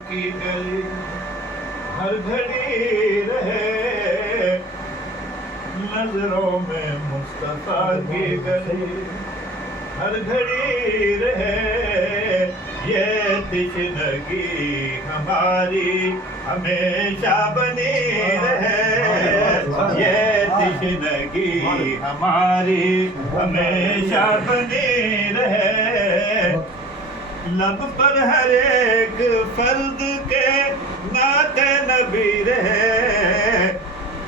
کی گلی ہر گھڑی رہے، نظروں میں مصطفیٰ کی گلی ہر گھڑی رہے، یہ تشنگی ہماری ہمیشہ بنی رہے، یہ تشنگی ہماری ہمیشہ بنی رہے، لب پر ہر ایک فرد کے نعت نبی رہے،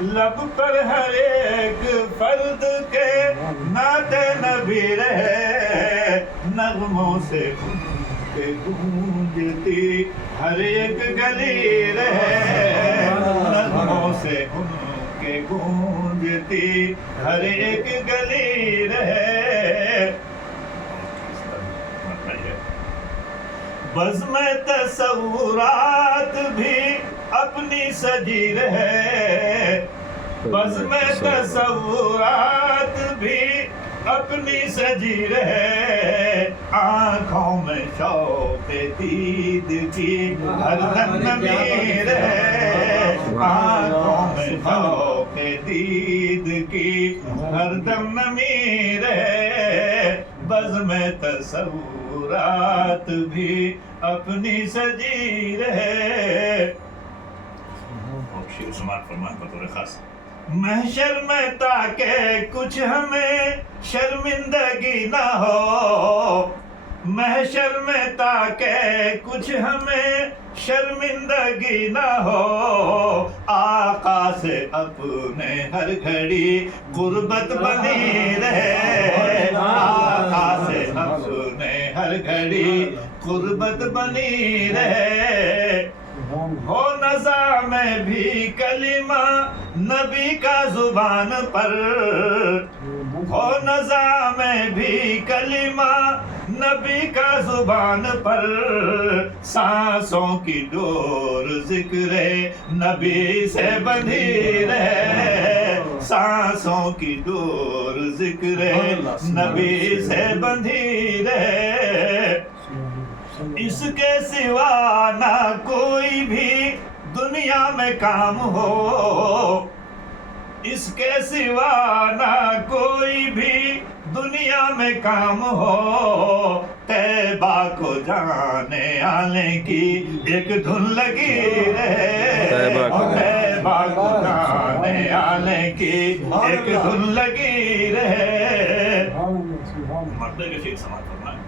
لب پر ہر ایک فرد کے نعت نبی رہے، نغموں سے ان کے گونجتی ہر ایک گلی رہے، نغموں سے ان کے گونجتی ہر ایک گلی رہے، بزم تصورات بھی اپنی سجی رہے، بزم تصورات بھی اپنی سجی رہے، آنکھوں میں شوق دید کی ہر دم نمی رہے، آنکھوں میں شوق دید کی ہر دم نمی رہے، بزم تصورات بھی اپنی سجی رہے۔ شیر سماعت فرمان بطور خاص، محشر میں تاکہ کچھ ہمیں شرمندگی نہ ہو، محشر میں تاکہ کچھ ہمیں شرمندگی نہ ہو، آقا سے اپنے ہر گھڑی قربت بنی رہے، آقا سے اپنے ہر گھڑی قربت بنی رہے، ہو نزا میں بھی کلمہ نبی کا زبان پر، ہو نزا میں بھی کلمہ نبی کا زبان پر، سانسوں کی ڈور ذکر نبی سے بندھی رہے، سانسوں کی ڈور ذکر نبی سے بندھی رہے، اس کے سوا نہ کوئی بھی دنیا میں کام ہو، اس کے سوا نہ کوئی بھی دنیا میں کام ہو، طیبہ کو جانے آنے کی ایک دھن لگی رہے، طیبہ کو جانے آنے کی ایک دھن لگی رہے، مردے کے شیخ سماعت فرمائیں،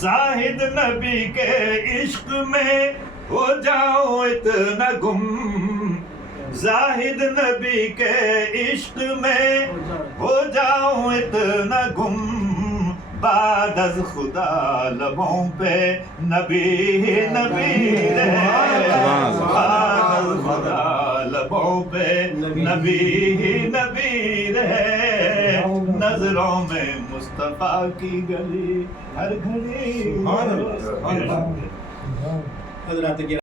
زاہد نبی کے عشق میں ہو جاؤ اتنا گم، زاہد نبی کے عشق میں ہو جاؤ اتنا گم، بعد از خدا لبوں پہ نبی ہی نبی رہے، بعد از خدا لبوں پہ نبی ہی نبی رہے، نظروں میں مصطفیٰ کی گلی ہر گھڑی۔ حضرات